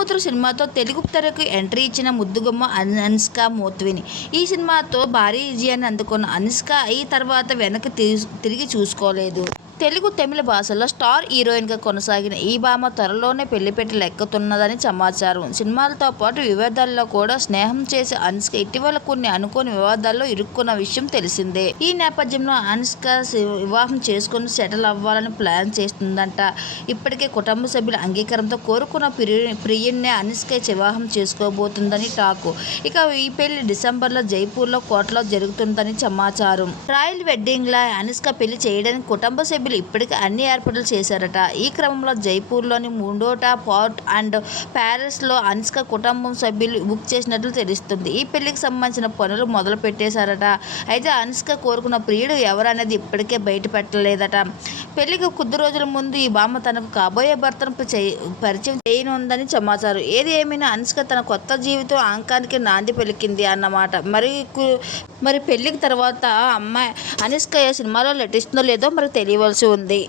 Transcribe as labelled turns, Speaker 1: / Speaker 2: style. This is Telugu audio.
Speaker 1: బుజ్జిముతురు సినిమాతో తెలుగు తెరకు ఎంట్రీ ఇచ్చిన ముద్దుగుమ్మ అనుష్క మోత్విని. ఈ సినిమాతో భారీ విజయాన్ని అందుకున్న అనుష్క ఈ తర్వాత వెనక్కి తిరిగి చూసుకోలేదు. తెలుగు తమిళ భాషల్లో స్టార్ హీరోయిన్గా కొనసాగిన ఈ భామ త్వరలోనే పెళ్ళిపెట్టి లెక్కుతున్నదని సమాచారం. సినిమాలతో పాటు వివాదాల్లో కూడా స్నేహం చేసే అనుష్క ఇటీవల కొన్ని అనుకోని వివాదాల్లో ఇరుక్కున్న విషయం తెలిసిందే. ఈ నేపథ్యంలో అనుష్క వివాహం చేసుకుని సెటిల్ అవ్వాలని ప్లాన్ చేస్తుందంట. ఇప్పటికే కుటుంబ సభ్యుల అంగీకారంతో కోరుకున్న ప్రియుణ్ణి అనుష్క వివాహం చేసుకోబోతుందని టాక్. ఇక ఈ పెళ్ళి డిసెంబర్లో జైపూర్లో కోటలో జరుగుతుందని సమాచారం. రాయల్ వెడ్డింగ్లా అనుష్క పెళ్ళి చేయడానికి కుటుంబ సభ్యులు ఇప్పటికే అన్ని ఏర్పాట్లు చేశారట. ఈ క్రమంలో జైపూర్లోని ముండోటా పార్ట్ అండ్ ప్యారిస్లో అనుష్క కుటుంబం సభ్యులు బుక్ చేసినట్లు తెలుస్తుంది. ఈ పెళ్ళికి సంబంధించిన పనులు మొదలు పెట్టేశారట అయితే అనుష్క కోరుకున్న ప్రియుడు ఎవరనేది ఇప్పటికే బయటపెట్టలేదట. పెళ్ళికి కొద్ది రోజుల ముందు ఈ బామ్మ తనకు కాబోయే భర్తను చేయ- పరిచయం చేయనుందని సమాచారం. ఏది ఏమైనా అనుష్క తన కొత్త జీవితం అంకానికి నాంది పలికింది అన్నమాట మరి కు- మరి పెళ్ళికి తర్వాత అమ్మాయి అనుష్క ఏ సినిమాలో నటిస్తుందో లేదో మరి తెలియవలసి ఉంది.